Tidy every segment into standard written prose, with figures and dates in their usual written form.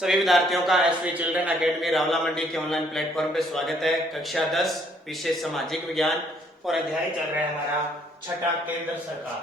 सभी विद्यार्थियों का एसवी चिल्ड्रन एकेडमी रावला मंडी के ऑनलाइन प्लेटफॉर्म पे स्वागत है। कक्षा 10 विषय सामाजिक विज्ञान और अध्याय चल रहा है हमारा छठा केंद्र सरकार।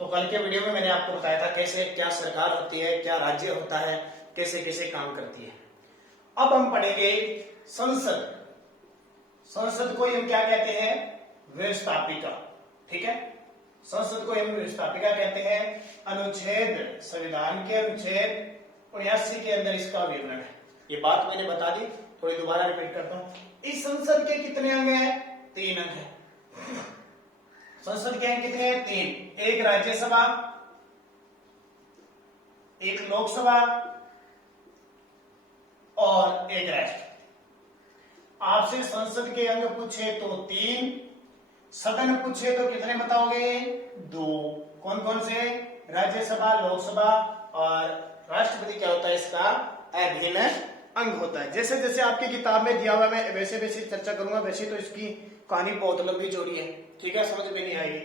तो कल के वीडियो में मैंने आपको बताया था कैसे क्या सरकार होती है, क्या राज्य होता है, कैसे कैसे काम करती है। अब हम पढ़ेंगे संसद। संसद को हम क्या कहते हैं? व्यवस्थापिका। ठीक है, संसद को हम व्यवस्थापिका कहते हैं। अनुच्छेद संविधान के अनुच्छेद 79 के अंदर इसका विवरण है। ये बात मैंने बता दी, थोड़ी दोबारा रिपीट करता हूं। इस संसद के कितने अंग हैं? 3 अंग हैं। संसद के अंग कितने हैं? 3। एक राज्यसभा, एक लोकसभा और एक राष्ट्र। आपसे संसद के अंग पूछे तो 3, सदन पूछे तो कितने बताओगे? 2। कौन कौन से? राज्यसभा, लोकसभा और राष्ट्रपति क्या होता है? इसका अभिन्न अंग होता है। जैसे जैसे आपकी किताब में दिया हुआ मैं वैसे वैसे चर्चा करूंगा। वैसे तो इसकी कहानी बहुत लंबी चौड़ी है, ठीक है, समझ में नहीं आएगी।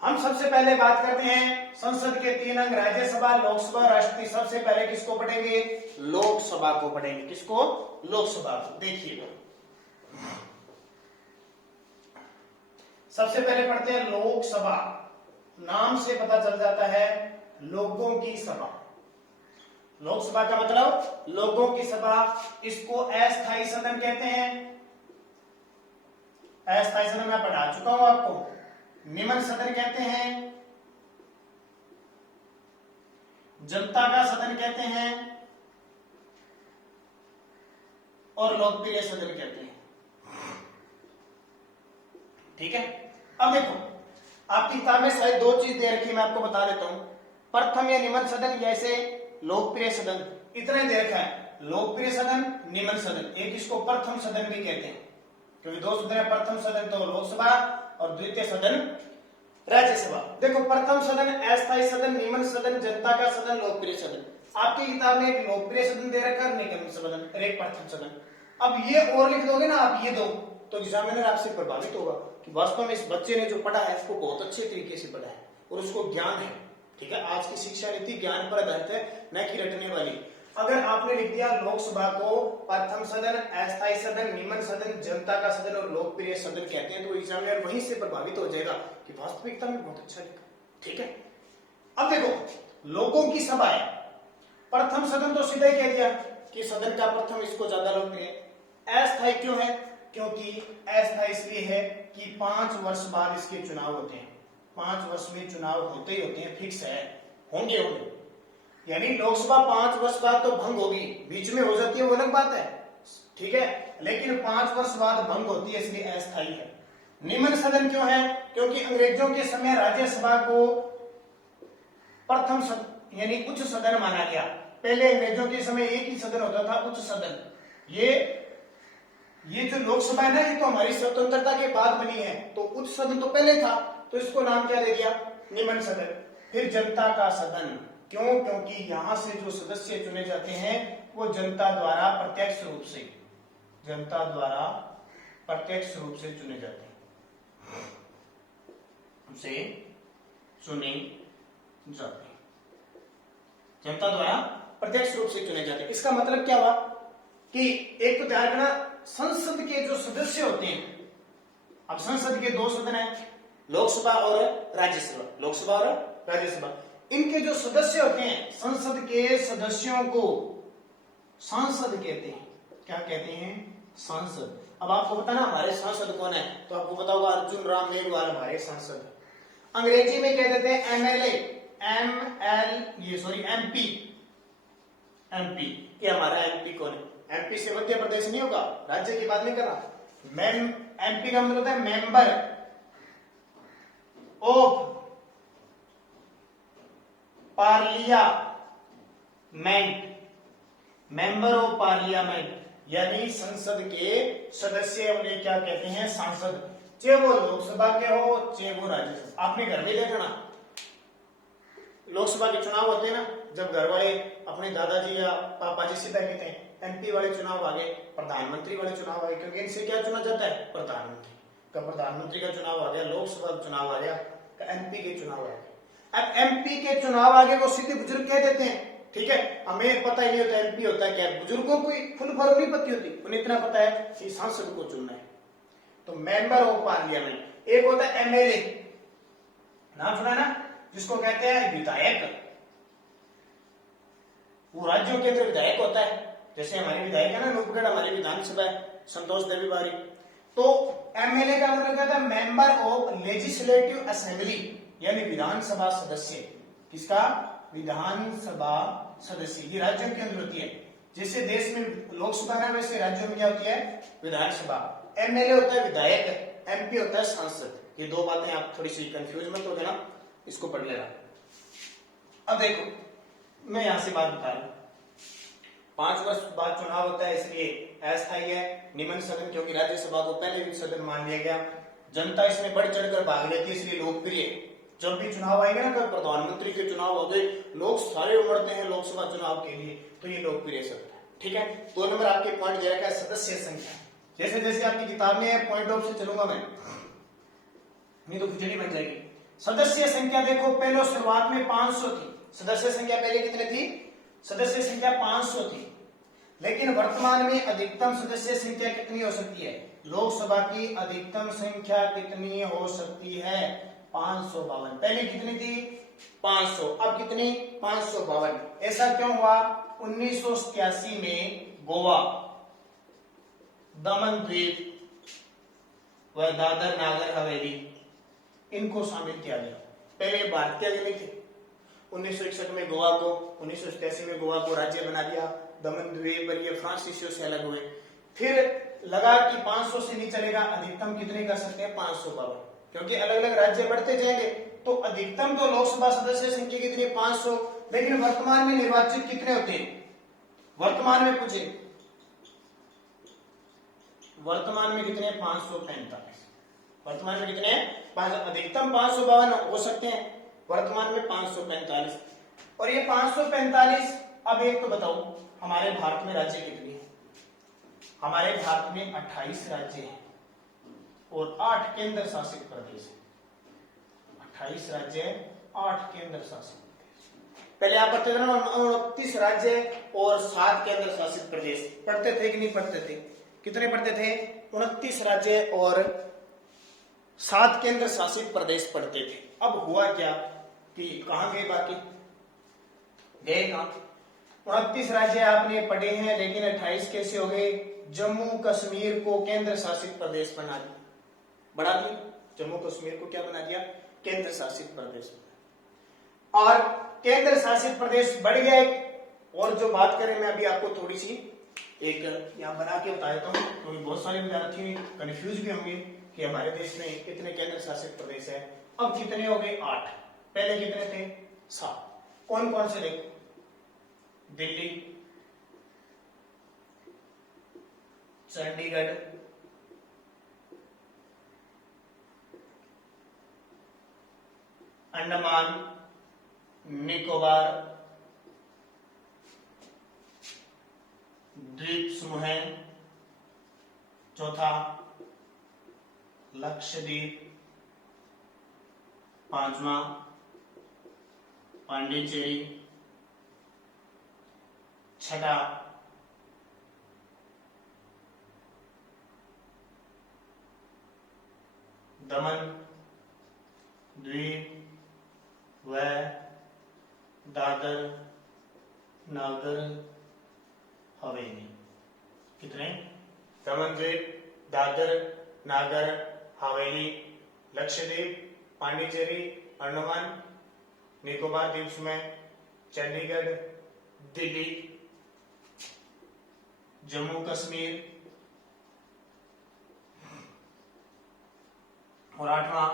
हम सबसे पहले बात करते हैं संसद के 3 अंग, राज्यसभा, लोकसभा, राष्ट्रपति। सबसे पहले किसको पढ़ेंगे? लोकसभा को पढ़ेंगे। किसको? लोकसभा को। देखिए, सबसे पहले पढ़ते हैं लोकसभा। नाम से पता चल जाता है लोगों की सभा। लोकसभा का मतलब लोगों की सभा। इसको अस्थायी सदन कहते हैं। अस्थायी सदन मैं पढ़ा चुका हूं आपको। निम्न सदन कहते हैं, जनता का सदन कहते हैं और लोकप्रिय सदन कहते हैं। ठीक है, अब देखो आपकी किताब में शायद 2 चीज दे रखी, मैं आपको बता देता हूं। प्रथम या निम्न सदन, जैसे लोकप्रिय सदन, इतने दे रखा है। लोकप्रिय सदन, निम्न सदन। एक इसको प्रथम सदन भी कहते हैं, क्योंकि 2 सदन है। प्रथम सदन तो लोकसभा और द्वितीय सदन राज्यसभा। देखो, प्रथम सदन, अस्थायी सदन, निम्न सदन, जनता का सदन, लोकप्रिय सदन। आपकी किताब में एक लोकप्रिय सदन दे रखा है, निम्न सदन और एक प्रथम सदन। अब ये और लिख दोगे ना आप, ये दो, तो एग्जामिनर आपसे प्रभावित होगा कि वास्तव में इस बच्चे ने जो पढ़ा है उसको बहुत अच्छे तरीके से पढ़ा है और उसको ज्ञान है। ठीक है, आज की शिक्षा नीति ज्ञान पर आधारित है, न कि रटने वाली। अगर आपने लिख दिया लोकसभा को प्रथम सदन, अस्थायी सदन, निम्न सदन, जनता का सदन और लोकप्रिय सदन कहते हैं, तो एग्जामिनर वहीं से प्रभावित हो जाएगा कि वास्तविकता में बहुत अच्छा लिखा। ठीक है, अब देखो लोगों की सभा है। प्रथम सदन तो सीधा ही कह दिया कि सदन का प्रथम, इसको ज्यादा लोकप्रिय। अस्थायी क्यों है? क्योंकि अस्थायी इसलिए है कि 5 वर्ष बाद इसके चुनाव होते हैं। 5 वर्ष में चुनाव होते ही होते हैं, फिक्स है, होंगे। यानी लोकसभा 5 वर्ष बाद तो भंग होगी, बीच में हो जाती है वो अलग बात है, ठीक है, लेकिन 5 वर्ष बाद भंग होती है, इसलिए अस्थायी है। निम्न सदन क्यों है? क्योंकि अंग्रेजों के समय राज्यसभा को प्रथम सदन यानी उच्च सदन माना गया। पहले अंग्रेजों के समय एक ही सदन होता था, उच्च सदन। ये जो लोकसभा है ना, ये तो हमारी स्वतंत्रता के बाद बनी है, तो उच्च सदन तो पहले था, तो इसको नाम क्या दे दिया? निम्न सदन। फिर जनता का सदन। क्यों? क्योंकि यहां से जो सदस्य चुने जाते हैं वो जनता द्वारा प्रत्यक्ष रूप से चुने जाते हैं, जनता द्वारा प्रत्यक्ष रूप से चुने जाते हैं। इसका मतलब क्या हुआ कि एक तो ध्यान रखना, संसद के जो सदस्य होते हैं, अब संसद के 2 सदन है, लोकसभा और राज्यसभा। इनके जो सदस्य होते हैं, संसद के सदस्यों को सांसद कहते हैं। क्या कहते हैं? सांसद। अब आपको पता ना हमारे सांसद कौन है, तो आपको पता होगा अर्जुन राम मेघवाल हमारे सांसद। अंग्रेजी में कह देते हैं एमपी। ये हमारा एमपी कौन है? एमपी से मध्य प्रदेश नहीं होगा, राज्य की बात नहीं कर रहा। एमपी का मतलब होता है मेंबर ऑफ पार्लियामेंट, यानी संसद के सदस्य उन्हें क्या कहते हैं? सांसद। चाहे वो लोकसभा के हो, चाहे वो राज्यसभा। आपने घर में देखना, लोकसभा के चुनाव होते हैं ना, जब घर वाले अपने दादाजी या पापा जी सीधा कहते हैं एमपी वाले चुनाव आ गए, प्रधानमंत्री वाले चुनाव आ गए, क्योंकि इनसे क्या चुना जाता है? प्रधानमंत्री का चुनाव आ गया, लोकसभा का चुनाव आ गया, एमपी के चुनाव आ गए। अब एमपी के चुनाव आगे वो सीधे बुजुर्ग कह देते हैं ठीक है, हमें पता ही नहीं होता एमपी होता है क्या। बुजुर्गों को फुल फॉर्म नहीं पता होती, उन्हें इतना पता है कि सांसद को चुनना है। तो मेंबर ऑफ पार्लियामेंट, एक होता है एमएलए, नाम सुना ना, जिसको कहते हैं विधायक। वो राज्यों के अंदर विधायक होता है, जैसे हमारे विधायक है ना नूपगढ़, हमारी विधानसभा है, संतोष देवी बारी। तो एमएलए का मतलब क्या था, मेंबर ऑफ लेजिस्लेटिव असेंबली, यानी विधानसभा सदस्य। किसका, विधानसभा सदस्य। ये राज्यों के अंदर होती है, जैसे देश में लोकसभा है वैसे राज्यों में क्या होती है, विधानसभा। एमएलए होता है विधायक, एमपी होता है सांसद। ये दो बातें आप थोड़ी सी कंफ्यूज मत हो जाना, इसको पढ़ लेना। अब देखो मैं यहां से बात बता रहा हूं, 5 वर्ष बाद चुनाव होता है, इसलिए अस्थायी है निम्न सदन, क्योंकि राज्यसभा को पहले भी सदन मान लिया गया। जनता इसमें बढ़ चढ़कर भाग लेती है, इसलिए लोकप्रिय। जब भी चुनाव आएंगे ना, तो प्रधानमंत्री के चुनाव हो गए, लोग सारे उमड़ते हैं लोकसभा चुनाव के लिए, तो ये लोकप्रिय शब्द है। ठीक है, 2 नंबर आपके पॉइंट दे रखा है सदस्य संख्या। जैसे जैसे आपकी किताब में है, पॉइंट ऑफ से चलूंगा मैं, नहीं तो खिचड़ी बन जाएगी। सदस्य संख्या देखो, पहले शुरुआत में 500 थी सदस्य संख्या, पहले कितने थी, सदस्य संख्या 500 थी। लेकिन वर्तमान में अधिकतम सदस्य संख्या कितनी हो सकती है, लोकसभा की अधिकतम संख्या कितनी हो सकती है, 552। पहले कितनी थी, 500, अब कितनी, 552। ऐसा क्यों हुआ, 1987 में गोवा, दमन द्वीप व दादर नागर हवेली, इनको शामिल किया गया। पहले भारत के नहीं थे। 1961 में गोवा को, 1987 में गोवा को राज्य बना दिया, दमन द्वीप पर ये फ्रांसीसियों से अलग हुए। फिर लगा कि 500 से नहीं चलेगा, अधिकतम कितने कर सकते हैं, 552, क्योंकि अलग अलग राज्य बढ़ते जाएंगे, तो अधिकतम तो लोकसभा सदस्य संख्या कितनी, 500। लेकिन वर्तमान में निर्वाचित कितने होते हैं, वर्तमान में पूछे, वर्तमान में कितने, 545। वर्तमान में कितने, अधिकतम 552 हो सकते हैं, वर्तमान में 545। और ये 545, अब एक तो बताओ हमारे भारत में राज्य कितने हैं, हमारे भारत में 28 राज्य हैं और 8 केंद्र शासित प्रदेश है। 28 राज्य है, 8 केंद्र शासित प्रदेश। पहले आप पढ़ते थे ना 29 राज्य और 7 केंद्र शासित प्रदेश, पढ़ते थे कि नहीं पढ़ते थे, कितने पढ़ते थे, 29 राज्य और 7 केंद्र शासित प्रदेश पढ़ते थे। अब हुआ क्या कि कहां गए बाकी, गए कहां, 29 राज्य आपने पढ़े हैं, लेकिन 28 कैसे हो गए, जम्मू कश्मीर को केंद्र शासित प्रदेश बना दिया, बढ़ा दिया, जम्मू कश्मीर को क्या बना दिया, केंद्र शासित प्रदेश। और केंद्र शासित प्रदेश बढ़ गया एक। और जो बात करें, मैं अभी आपको थोड़ी सी एक यहां बना के बता देता हूं, क्योंकि बहुत सारे विद्यार्थी कंफ्यूज भी होंगे कि हमारे देश में कितने केंद्र शासित प्रदेश है। अब कितने हो गए, 8, पहले कितने थे, 7। कौन कौन से देखो, दिल्ली, चंडीगढ़, अंडमान निकोबार द्वीप समूह, चौथा लक्षद्वीप, 5वां पांडिचेरी, 6ठा दमन द्वीप व दादर नागर हवेली। कितने, दमन द्वीप, दादर नागर हवेली, लक्षद्वीप, पांडिचेरी, अंडमान निकोबार द्वीप समूह, चंडीगढ़, दिल्ली, जम्मू कश्मीर और 8वां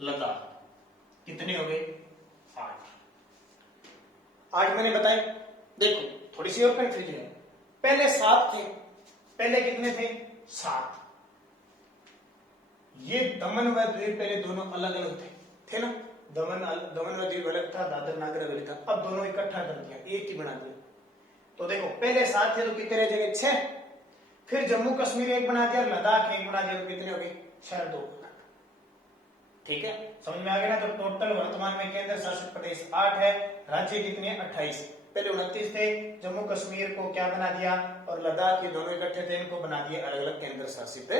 लद्दाख। कितने हो गए, 8। 8 मैंने बताए। देखो थोड़ी सी और कंफ्यूजन है, पहले 7 थे, पहले कितने थे, 7। ये दमन व द्वीप पहले दोनों अलग अलग थे ना, दमन व द्वीप अलग था, दादर नागर हवेली था। अब दोनों इकट्ठा कर दिया, एक ही बना दिया। तो देखो पहले 7 थे, तो कितने रह जाएंगे, 6। फिर जम्मू कश्मीर एक बना दिया, लद्दाख एक बना दिया, तो कितने हो गए, 6 2। ठीक है, समझ में आ गया ना। तो टोटल वर्तमान में केंद्र शासित प्रदेश 8 है, राज्य कितने हैं 28। पहले 29 थे, जम्मू कश्मीर को क्या बना दिया और लद्दाख, ये दोनों इकट्ठे थे, इनको बना दिया अलग अलग केंद्र शासित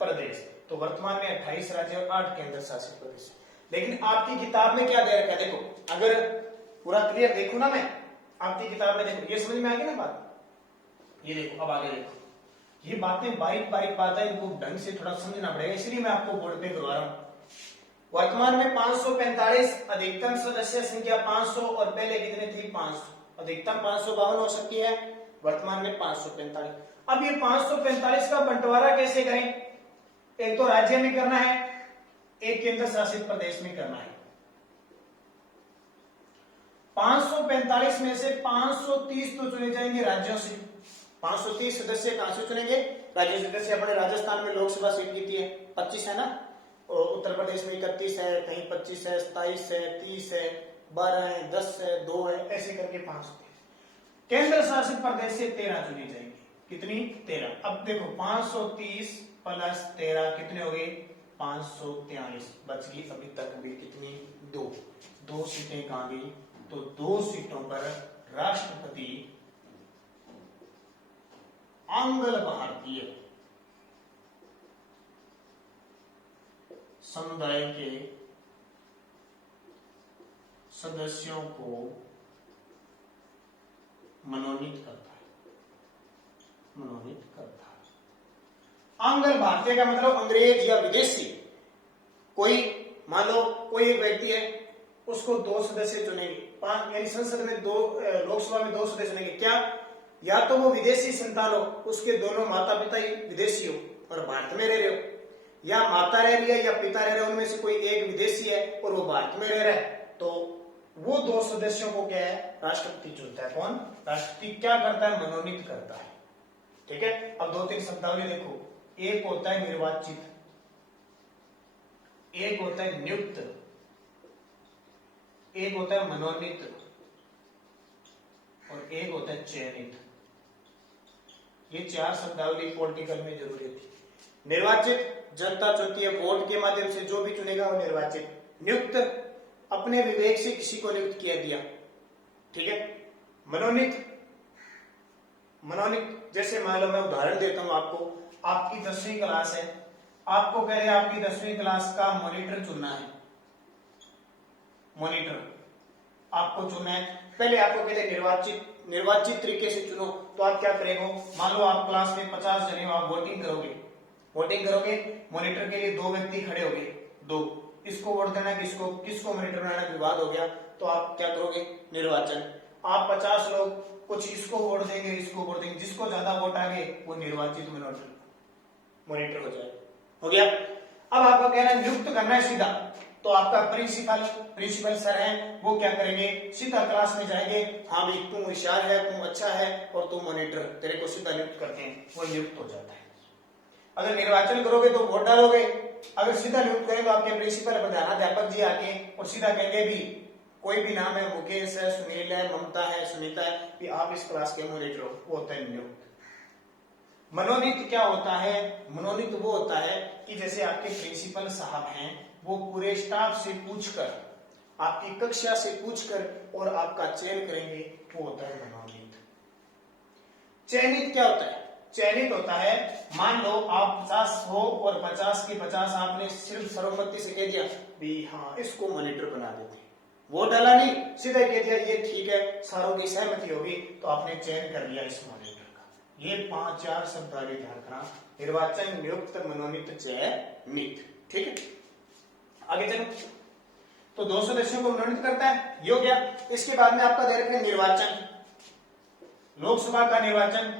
प्रदेश। तो वर्तमान में 28 राज्य और 8 केंद्र शासित प्रदेश। लेकिन आपकी किताब में क्या दे रखा है, देखो अगर पूरा क्लियर देखो ना, मैं आपकी किताब में देखो, ये समझ में आ गई ना बात। ये देखो, अब आगे देखो, ये बातें बारीक बारीक बात है, इनको ढंग से थोड़ा समझना पड़ेगा, इसलिए मैं आपको बोर्ड पे करवा रहा हूं। वर्तमान में 545, अधिकतम सदस्य संख्या 500 और पहले कितने थी 500, अधिकतम 552 हो सकती है, वर्तमान में 545। अब ये 545 का बंटवारा कैसे करें, एक तो राज्य में करना है, एक केंद्र शासित प्रदेश में करना है। 545 में से 530 तो चुने जाएंगे राज्यों से, 530 सदस्य कहां से चुनेंगे, राज्य सदस्य। अपने राजस्थान में लोकसभा सीट कितनी है 25 है ना, और उत्तर प्रदेश में 31 है, कहीं 25 है, 27 है, 30 है, 12 है, 10 है, 2 है, ऐसे करके 530। केंद्र शासित प्रदेश से 13 चुनी जाएंगी, कितनी 13। अब देखो 530 प्लस 13 कितने हो गए 543, बच गई अभी तक भी कितनी 2 सीटें कहां गई, तो 2 सीटों पर राष्ट्रपति आंग्ल भारतीय समुदाय के सदस्यों को मनोनीत करता है, आंग्ल भारतीय का मतलब अंग्रेज या विदेशी। कोई मान लो कोई एक व्यक्ति है, उसको 2 सदस्य चुनेंगे, यानी संसद में 2, लोकसभा में 2 सदस्य चुनेंगे। क्या, या तो वो विदेशी संतान हो, उसके दोनों माता पिता ही विदेशी हो और भारत में रह रहे हो, या माता रह रही है या पिता रह रहे हैं, उनमें से कोई एक विदेशी है और वो भारत में रह रहा है, तो वो 2 सदस्यों को क्या है राष्ट्रपति चुनता है। कौन, राष्ट्रपति क्या करता है, मनोनीत करता है। ठीक है, अब 2-3 शब्दावली देखो, एक होता है निर्वाचित, एक होता है नियुक्त, एक होता है मनोनीत और एक होता है चयनित। ये 4 शब्दावली पॉलिटिकल में जरूरी थी। निर्वाचित जनता चुनती है, वोट के माध्यम से जो भी चुनेगा वो निर्वाचित। नियुक्त अपने विवेक से किसी को नियुक्त किया दिया, ठीक है। मनोनीत जैसे मान लो मैं उदाहरण देता हूं आपको, आपकी 10वीं क्लास है, आपको कह रहे हैं आपकी 10वीं क्लास का मॉनिटर चुनना है, मॉनिटर आपको चुनना है। पहले आपको कहते निर्वाचित तरीके से चुनो, तो आप क्या करेंगे, मान लो आप क्लास में 50 जने हो, आप वोटिंग करोगे, मॉनिटर के लिए 2 व्यक्ति खड़े हो गए, 2, इसको वोट देना, किसको मॉनिटर बनाना, विवाद हो गया, तो आप क्या करोगे निर्वाचन। आप 50 लोग, कुछ इसको वोट देंगे, इसको वोट देंगे, जिसको ज्यादा वोट आ गए वो निर्वाचित मॉनिटर हो जाए, हो गया। अब आपको कहना है नियुक्त करना है सीधा, तो आपका प्रिंसिपल सर है, वो क्या करेंगे, सीधा क्लास में जाएंगे, हाँ भाई तू होशियार है, तू अच्छा है और तू मॉनिटर, तेरे को सीधा नियुक्त करते हैं, वो नियुक्त हो जाता है। अगर निर्वाचन करोगे तो वोट डालोगे, अगर सीधा नियुक्त करेंगे तो आपके प्रिंसिपल प्रधानाध्यापक जी आके और सीधा कहेंगे भी कोई भी नाम है, मुकेश है, सुनील है, ममता है, सुनीता है, कि आप इस क्लास के मॉनिटर हो, वो होता है नियुक्त। मनोनीत क्या होता है, मनोनीत वो होता है कि जैसे आपके प्रिंसिपल साहब हैं, वो पूरे स्टाफ से पूछकर, आपकी कक्षा से पूछकर और आपका चयन करेंगे, वो होता है मनोनीत। चयनित क्या होता है, चयनित होता है, मान लो आप 50 हो और 50 के 50 आपने सिर्फ सर्वसम्मति से कह दिया भी हाँ इसको मॉनिटर बना देते, वोट डाला नहीं, सीधा कह दिया ये ठीक है, सारों की सहमति होगी, तो आपने चयन कर लिया इस मॉनिटर का। ये 5-4 शब्दावली ध्यान रखना, निर्वाचन, नियुक्त, मनोनीत, चयनित, ठीक है। आगे चलो, तो 2 सदस्यों को मनोनीत करता है, ये हो गया। इसके बाद में आपका दे रखा है निर्वाचन, लोकसभा का निर्वाचन,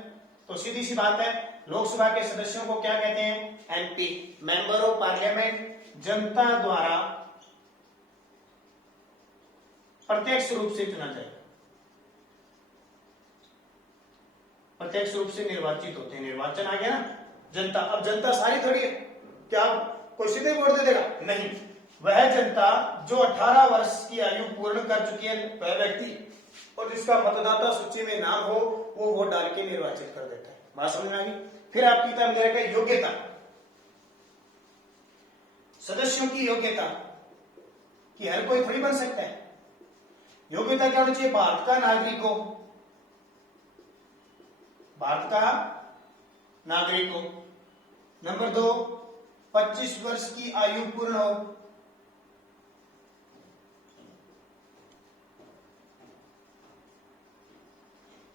तो सीधी सी बात है, लोकसभा के सदस्यों को क्या कहते हैं, एमपी, मेंबर ऑफ पार्लियामेंट, जनता द्वारा प्रत्यक्ष रूप से चुना जाएगा, प्रत्यक्ष रूप से निर्वाचित होते हैं। निर्वाचन आ गया ना, जनता, अब जनता सारी थोड़ी है, क्या कोई सीधे वोट दे देगा, नहीं, वह जनता जो 18 वर्ष की आयु पूर्ण कर चुकी है वह व्यक्ति और जिसका मतदाता सूची में नाम हो, वो वोट डाल के निर्वाचित कर देता है। बात समझ में आ गई। फिर आपकी तरफ योग्यता, सदस्यों की योग्यता कि हर कोई थोड़ी बन सकता है। योग्यता क्या होनी चाहिए? भारत का नागरिक हो, भारत का नागरिक हो। नंबर 2, 25 वर्ष की आयु पूर्ण हो।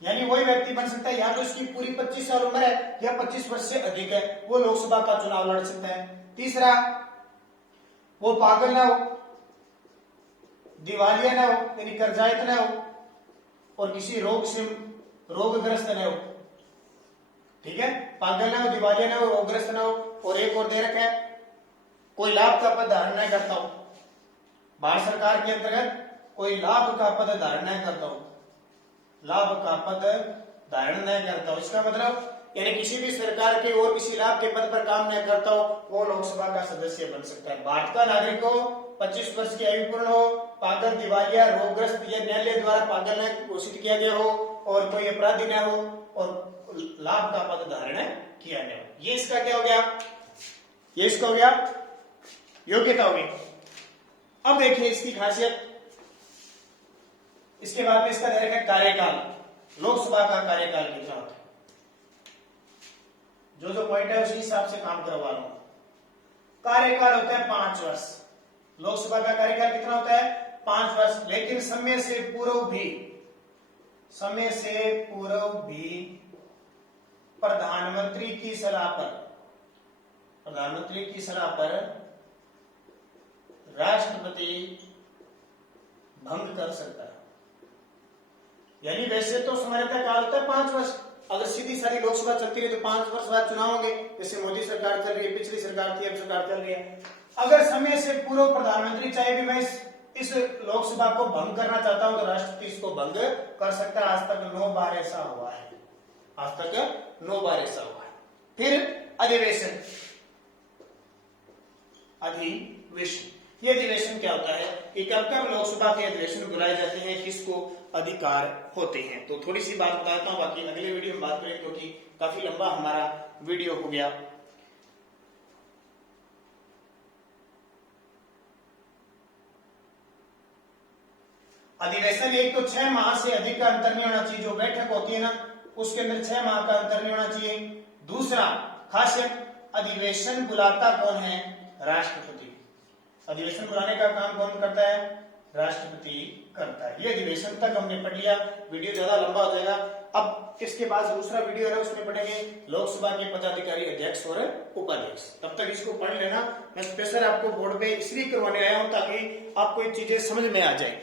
यानी वही व्यक्ति बन सकता है या तो इसकी पूरी 25 साल उम्र है या 25 वर्ष से अधिक है, वो लोकसभा का चुनाव लड़ सकता है। तीसरा, वो पागल ना हो, दिवालिया ना हो यानी कर्जाइत ना हो, और किसी रोग से रोगग्रस्त ना हो। ठीक है, पागल ना हो, दिवालिया ना हो, रोगग्रस्त ना हो। और एक और दे रखा है, कोई लाभ का पद धारण नहीं करता हो, भारत सरकार के अंतर्गत कोई लाभ का पद धारण नहीं करता हो, लाभ का पद धारण नहीं करता हो। इसका मतलब यानी किसी भी सरकार के और किसी लाभ के पद पर काम नहीं करता हो, वो लोकसभा का सदस्य बन सकता है। भारत का नागरिक हो, 25 वर्ष की आयु पूर्ण हो, पागल, दिवालिया, रोगग्रस्त या न्यायालय द्वारा पागल न घोषित किया गया हो, और कोई अपराधी न हो, और लाभ का पद धारण किया गया हो। ये इसका क्या हो गया? ये इसका हो गया योग्यता हो गई। अब देखिए इसकी खासियत, इसके बाद में इसका है कार्यकाल। लोकसभा का कार्यकाल कितना होता है? जो पॉइंट है उसी हिसाब से काम करवा रहा हूं। कार्यकाल होता है 5 वर्ष। लोकसभा का कार्यकाल कितना होता है? 5 वर्ष। लेकिन समय से पूर्व भी प्रधानमंत्री की सलाह पर राष्ट्रपति भंग कर सकता है। यानी वैसे तो समयता काल होता है 5 वर्ष। अगर सीधी सारी लोकसभा चलती रही तो 5 वर्ष बाद चुनाव होंगे, जैसे मोदी सरकार चल रही है, पिछली सरकार थी, अब सरकार चल रही है। अगर समय से पूर्व प्रधानमंत्री चाहे भी मैं इस लोकसभा को भंग करना चाहता हूं तो राष्ट्रपति इसको भंग कर सकता है। आज तक 9 बार ऐसा हुआ है, फिर अधिवेशन। ये अधिवेशन क्या होता है कि कब लोकसभा के अधिवेशन बुलाए जाते हैं, किसको अधिकार होते हैं। तो थोड़ी सी बात बताता हूं, बाकी अगले वीडियो में बात करें क्योंकि काफी लंबा हमारा वीडियो हो गया। अधिवेशन एक तो 6 माह से अधिक का अंतर नहीं होना चाहिए। जो बैठक होती है ना, उसके अंदर 6 माह का अंतर नहीं होना चाहिए। दूसरा खासियत, अधिवेशन बुलाता कौन है? राष्ट्रपति। अधिवेशन बुलाने का काम कौन करता है? राष्ट्रपति करता है। ये अधिवेशन तक हमने पढ़ लिया, वीडियो ज्यादा लंबा हो जाएगा। अब इसके बाद दूसरा वीडियो है, उसमें पढ़ेंगे लोकसभा के पदाधिकारी, अध्यक्ष और उपाध्यक्ष। तब तक इसको पढ़ लेना। मैं स्पेशल आपको बोर्ड पे इसलिए करवाने आया हूं ताकि आपको ये चीजें समझ में आ जाए।